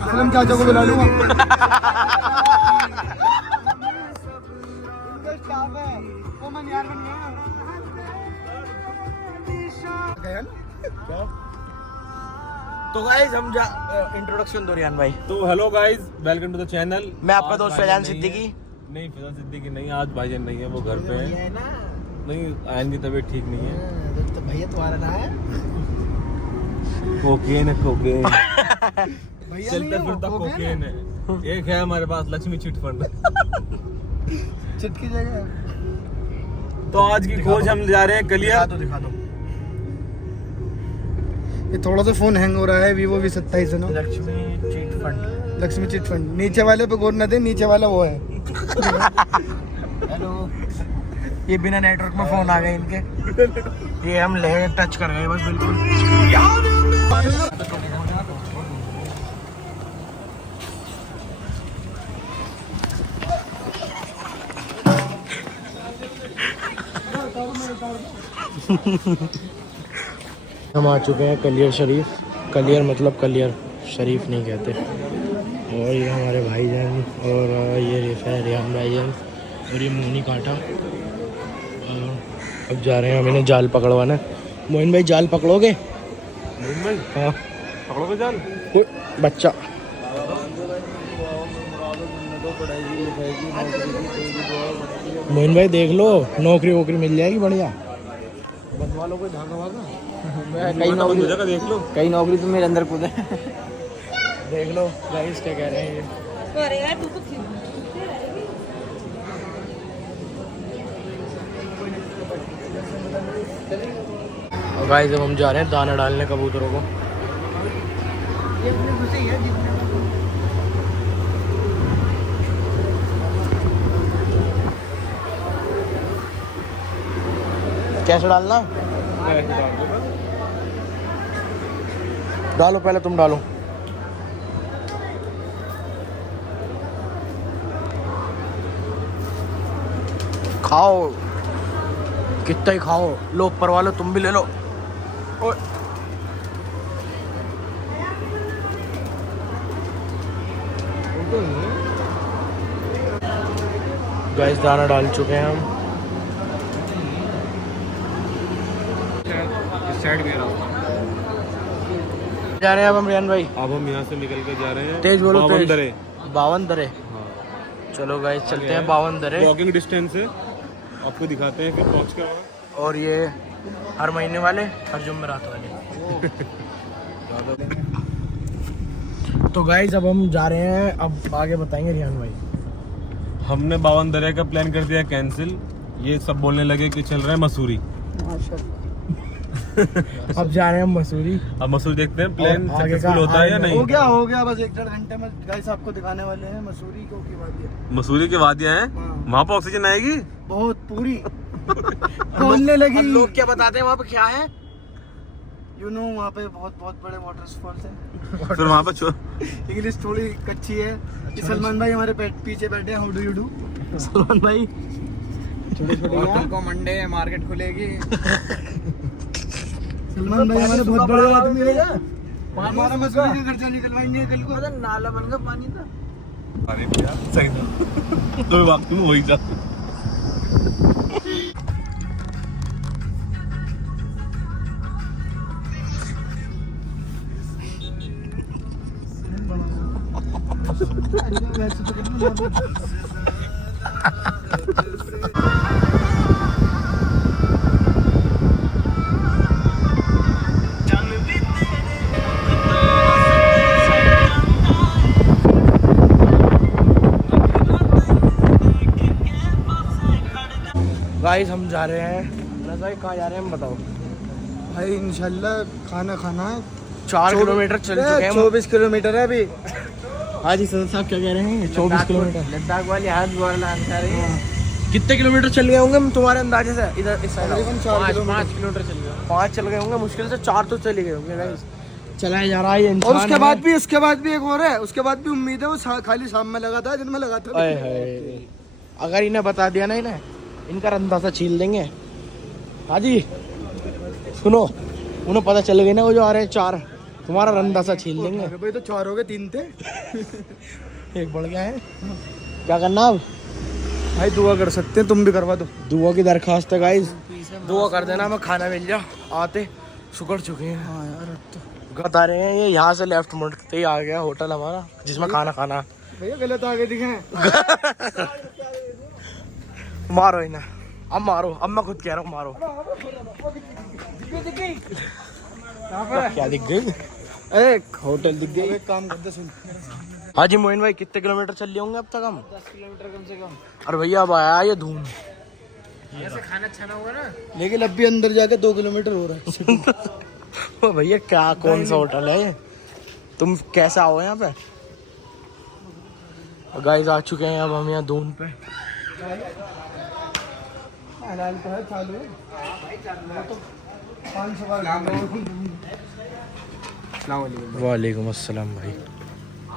Film चाचा को बुला लूंगा। तो गाइस हम इंट्रोडक्शन दो रियान भाई। तो hello guys, welcome to the channel. मैं आपका दोस्त फैजान सिद्दीकी। नहीं, फैजान सिद्दीकी नहीं, आज भाईजान नहीं है, वो घर पे है ना। नहीं, आयन की तबीयत ठीक नहीं है। तो भैया तुम्हारा नाम है कोकेन है, कोकेन। भैया चलता फिरता कोकेन है। एक है हमारे पास लक्ष्मी चिट फंड। चिट की जगह। तो आज की खोज हम जा रहे हैं कलियर। दिखा दो। ये थोड़ा सा फोन हैंग हो रहा है, Vivo V27 है ना। Lakshmi chit fund. Lakshmi chit fund. नीचे वाले पे गौर न दे, नीचे वाला वो है। हेलो। ये बिना नेटवर्क में फोन आ गए इनके। ये हम ले टच कर गए बस बिल्कुल। हम आ चुके हैं कलियर शरीफ। कलियर मतलब कलियर शरीफ नहीं कहते। और ये हमारे भाईजान और ये रियान भाईजान और ये मोनी काटा। और अब जा रहे हैं हम इन्हें जाल पकड़वाना। मोइन भाई जाल पकड़ोगे? मोइन भाई हाँ पकड़ोगे जाल। कोई बच्चा। मोइन भाई देख लो, नौकरी वोकरी मिल जाएगी बढ़िया। बनवा लो कोई धागा वागा। कई नौकरी देख लो। कई नौकरी तो मेरे अंदर खुद है। देख लो गाइस क्या कह रहे हैं ये। और गाइस अब हम जा रहे हैं दाना डालने कबूतरों को। कैसे डालना? डालो पहले, तुम डालो। खाओ कितना ही खाओ। लो ऊपर वाले तुम भी ले लो। गाइस दाना डाल चुके हैं हम। साइड में जा रहे हैं अब हम रियान भाई। अब हम यहाँ से निकल के जा रहे हैं। तेज बोलो। बावन दरे। 52 दरे। चलो गाइस चलते हैं 52 दरे। वॉकिंग डिस्टेंस है, आपको दिखाते हैं फिर पहुँच के। और ये हर महीने वाले, हर जुम्मेरात वाले। तो गाइस अब हम जा रहे हैं, अब आगे बताएंगे रियान भाई। हमने 52 दरे का प्लान कर दिया कैंसिल। ये सब बोलने लगे कि चल रहे हैं मसूरी। अब जा रहे हैं हम मसूरी। अब मसूरी देखते हैं प्लान सक्सेसफुल होता है या नहीं। हो गया बस 1-1.5 घंटे में गाइस आपको दिखाने वाले हैं मसूरी को की वादियाँ। मसूरी की वादियाँ हैं। वहाँ पर ऑक्सीजन आएगी बहुत पूरी। बोलने लगी। लोग क्या बताते हैं वहाँ पे क्या है? वहाँ पे बहुत बड़े वाटरफॉल्स हैं। फिर वहाँ पर इंग्लिश थोड़ी कच्ची है। सलमान भाई हमारे पीछे बैठे हैं। How do you do Salman भाई। को मंडे मार्केट खुलेगी। सलमान भाई हमारे बहुत बड़े आदमी है। हमारा मसूरी का खर्चा निकलवाएंगे कल को। नाला बन गया पानी था। अरे भैया सही था। तो वाकई में वही था। गाइस हम जा रहे हैं। भाई कहाँ जा रहे हैं हम बताओ। भाई इंशाल्लाह खाना खाना है। 4 किलोमीटर चल चुके हैं। 24 किलोमीटर है अभी। हाँ जी सर साहब क्या कह रहे हैं? 24 किलोमीटर। लद्दाख वाली हाथ बोलना कितने किलोमीटर चल गए होंगे हम तुम्हारे अंदाजे से? इधर इस साइड 5 किलोमीटर चल गए। 5 चल गए होंगे मुश्किल से। 4 तो चले गए होंगे गाइस। चलाया जा रहा है ये इंसान। और उसके बाद भी एक और है। उसके बाद भी उम्मीद है। वो खाली शाम में लगा था, दिन में लगा था। अगर इन्हें बता दिया ना, इन्हें इनका रंधा छील देंगे। हाँ जी सुनो, उन्हें पता चल गई ना वो जो आ रहे हैं 4 तुम्हारा रंदा सा छीन लेंगे। भाई तो 4 हो गए, 3 थे। एक बढ़ गया है। क्या करना अब? भाई दुआ कर सकते हैं, तुम भी करवा दो। दुआ की दरखास्त है गाइस, दुआ कर देना हमें खाना मिल जाए। आते सुकड़ चुके हैं। हाँ यार तो बता रहे हैं ये यहाँ से लेफ्ट मुड़ते ही आ गया होटल हमारा जिसमें खाना खाना। भैया गलत आगे दिखे। मारो इन्हें, अब मारो, अब मैं खुद कह रहा हूँ मारो। क्या दिख गई? एक होटल दिख गई। एक काम करते सुन। हाँ जी मोइन भाई, कितने किलोमीटर चल लिए होंगे अब तक हम? 10 किलोमीटर कम से कम। अरे भैया अब आया ये धूम। ऐसे खाना अच्छा ना होगा ना, लेकिन अब भी अंदर जाके 2 किलोमीटर हो रहा है। ओ भैया क्या कौन सा होटल है ये? तुम कैसे आओ यहाँ पे? गाइस आ चुके हैं अब हम यहाँ दून पे। हलाल तो है, चालू है। वो तो 500 बार। वालेकुम अस्सलाम भाई।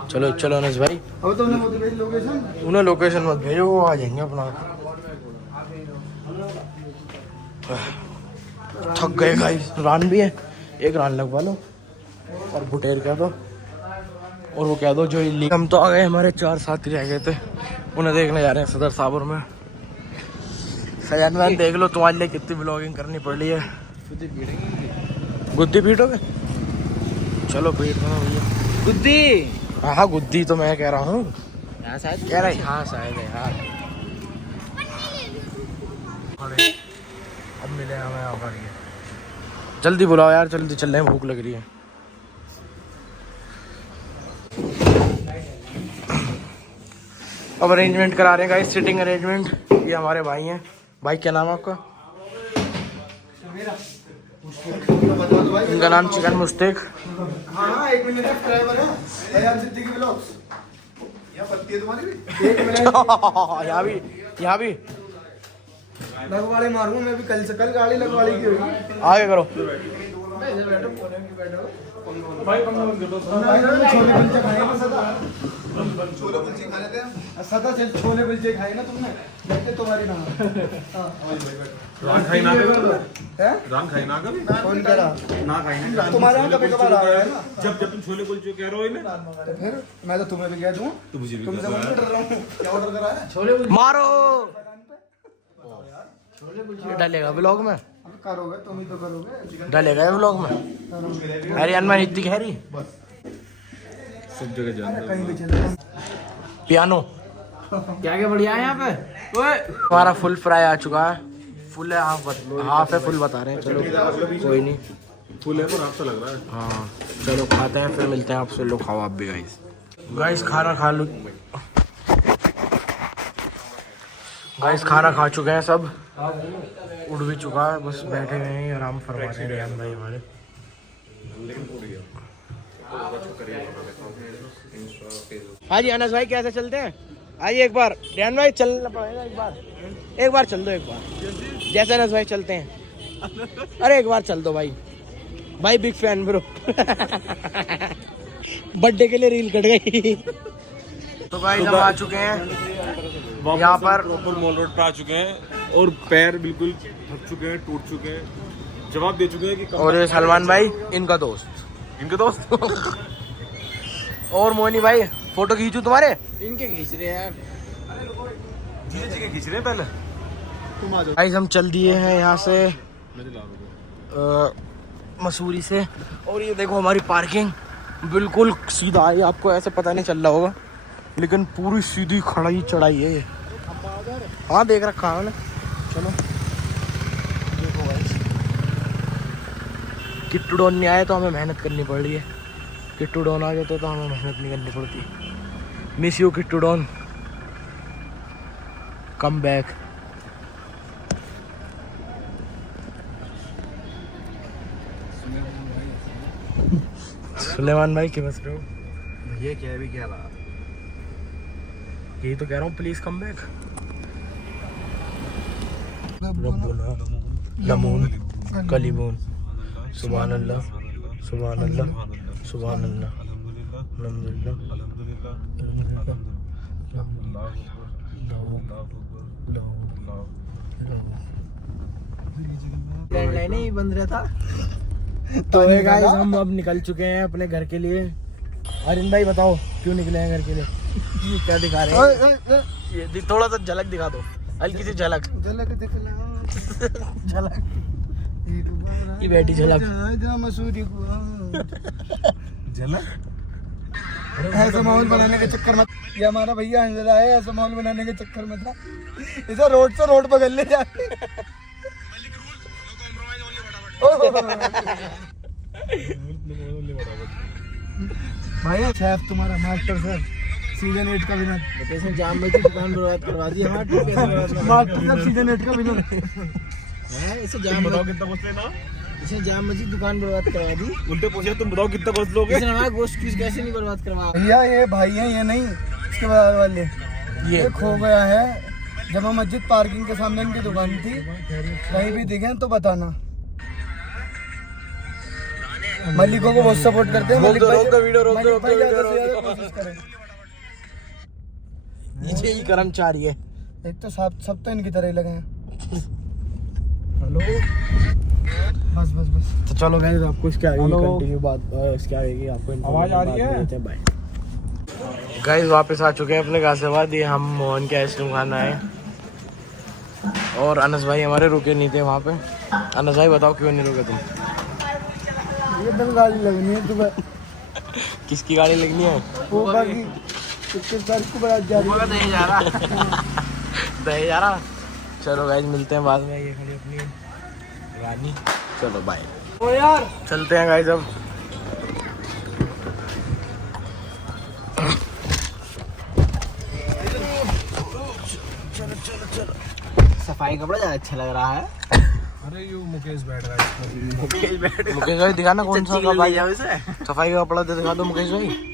चलो चलो अनस भाई, अब तुमने वो भेज लोकेशन। उन्हें लोकेशन मत भेजो, वो आ जाएंगे अपना। थक गए गाइस। रान भी है, एक रान लगवा लो और बुटेर कह दो और वो कह दो जो हम तो आ गए। हमारे 4 साथी रह गए थे, उन्हें देखने जा रहे हैं सदर साबर में। सैन वैन देख लो, तुम्हारे लिए कितनी ब्लॉगिंग करनी पड़ रही है। गुद्दी पीटोगे? चलो पीट दो भैया गुद्दी। हाँ गुद्दी तो मैं कह रहा हूँ। यहाँ शायद कह रहे हाँ शायद है यार। अब मिले हमें यहाँ पर। जल्दी बुलाओ यार, जल्दी चल रहे हैं, भूख लग रही है। अब अरेंजमेंट करा रहे हैं गाइस, सिटिंग अरेंजमेंट। ये हमारे भाई हैं। भाई क्या नाम है आपका? इनका नाम चिकन मुश्तिक। हाँ 1 मिनट ड्राइवर है अयान सिद्दीकी व्लॉग्स। यहाँ पत्ती है तुम्हारी भी। 1 मिनट। यहाँ भी लगवाड़े मारूंगा मैं भी, कल से कल गाड़ी लगवाड़ी की होगी। आगे करो। छोले कुलचे खाए ना सदा? छोले कुलचे खा लेते हैं सदा। छोले कुलचे खाए ना तुमने? लगते तुम्हारी नाम रान खाई ना कभी? है रान खाई ना कभी? कौन कह रहा ना खाई ना तुम्हारे यहाँ कभी कभार आ रहा है ना। जब तुम छोले कुलचे कह रहे हो इन्हें, तो फिर मैं तो तुम्हें भी कह दूँ। तो मुझे भी तुमसे मैं डर रहा हूँ। क्या ऑर्डर करा है? मारो डलेगा ब्लॉग में, अब करोगे तुम ही तो करोगे। डलेगा ब्लॉग में। अरे अनमन इतनी कह रही सब जगह जानते कहीं भी चले पियानो। क्या क्या बढ़िया है यहाँ पे। ओए हमारा फुल फ्राई आ चुका है। फुल है हाफ है फुल बता रहे हैं। चलो कोई नहीं, फुल है पर आपसे लग रहा है। हाँ चलो खाते हैं, फिर मिलते हैं आपसे। लोग खाओ आप भी गाइस। गाइस खाना खा लो गाइस, खाना खा चुके हैं सब, उड़ भी चुका है, बस बैठे हुए हैं आराम फरमा रहे हैं रियान भाई हमारे। हाँ जी अनस भाई कैसे चलते हैं? आइए एक बार रियान भाई, चलना पड़ेगा एक बार चल दो एक बार, जैसे अनस भाई चलते हैं। अरे एक बार चल दो भाई, भाई बिग फैन ब्रो। बर्थडे के लिए रील कट गई। तो भाई हम आ चुके हैं यहाँ पर प्रॉपर मॉल रोड पे आ चुके हैं और पैर बिल्कुल थक चुके हैं, टूट चुके हैं, जवाब दे चुके हैं कि और ये सलमान भाई इनका दोस्त, इनके दोस्त। और मोनी भाई फोटो खींचू तुम्हारे? इनके खींच रहे हैं जी के खींच रहे हैं पहले। तुम आ जाओ। गाइस हम चल दिए हैं यहाँ से मसूरी से, और ये देखो हमारी पार्किंग बिल्कुल सीधा है। आपको ऐसे पता नहीं चल रहा होगा लेकिन पूरी सीधी खड़ाई चढ़ाई है ये। हाँ देख रखा है मैंने। चलो देखो गाइस, किट्टू डॉन नहीं आए तो हमें मेहनत करनी पड़ रही है। किट्टू डॉन आ जाते तो हमें मेहनत नहीं करनी पड़ती। Miss you Kittu Don, come back. Suleman भाई क्या बस रहे हो? ये क्या भी क्या रहा। यही तो कह रहा हूँ, प्लीज कम बैक। लमून कलीमून, सुभान अल्लाह सुभान अल्लाह सुभान अल्लाह, लैंडलाइन ही बंद रहता। तो गाइस हम अब निकल चुके हैं अपने घर के लिए। अरिंद भाई बताओ क्यों निकले हैं घर के लिए? ये क्या दिखा रहे हैं? ये थोड़ा सा झलक दिखा दो, हल्की सी झलक। झलक ये बेटी झलक झलक। ऐसा माहौल बनाने के चक्कर में ये हमारा भैया अंजला है, ऐसा माहौल बनाने के चक्कर में था इसे रोड से रोड पकड़ ले जाके। भैया शेफ तुम्हारा मास्टर शेफ सीजन 8 का विनर। इसने जाम भाई की दुकान बर्बाद करवा दी। हाँ ठीक है, मास्टर शेफ सीजन 8 का विनर है। इसे जाम बताओ कितना गोश्त लेना? इसने जाम भाई की दुकान बर्बाद करवा दी। उल्टे पूछे तुम बताओ कितना गोश्त लोगे? इसने हमारा गोश्त की कैसे नहीं बर्बाद करवा? भैया ये भाई है, ये नहीं इसके बाद वाले ये खो गया है। जमा मस्जिद पार्किंग के सामने इनकी दुकान थी, कहीं भी दिखे तो बताना। मलिकों को बहुत सपोर्ट करते हैं। मलिक भाई वीडियो कोशिश करें। ये ही कर्मचारी है। एक तो सब तो इनकी तरह ही लगे हैं। हेलो बस बस बस। तो चलो गाइस आपको इसके आगे हेलो। कंटिन्यू बात इसके आगे की आपको आवाज आ रही है? बाय गाइस वापस आ चुके हैं अपने गाजियाबाद। ये हम मोहन के आइसक्रीम खाना है और अनस भाई हमारे रुके नहीं थे वहाँ पे। अनस भाई बताओ क्यों नहीं रुके तुम? ये दल गाड़ी लगनी है सुबह। किसकी गाड़ी लगनी है? वो बाकी किस तारीख को बारात जा रही है? नहीं जा रहा नहीं जा रहा। चलो गाइस मिलते हैं बाद में। ये खड़ी अपनी रानी। चलो बाय। ओ यार चलते हैं गाइस अब। सफाई कपड़ा ज्यादा अच्छा लग रहा है। अरे यू मुकेश बैठ रहा है। मुकेश भाई दिखाना कौन सा सफाई का कपड़ा दे, दिखा दो मुकेश भाई।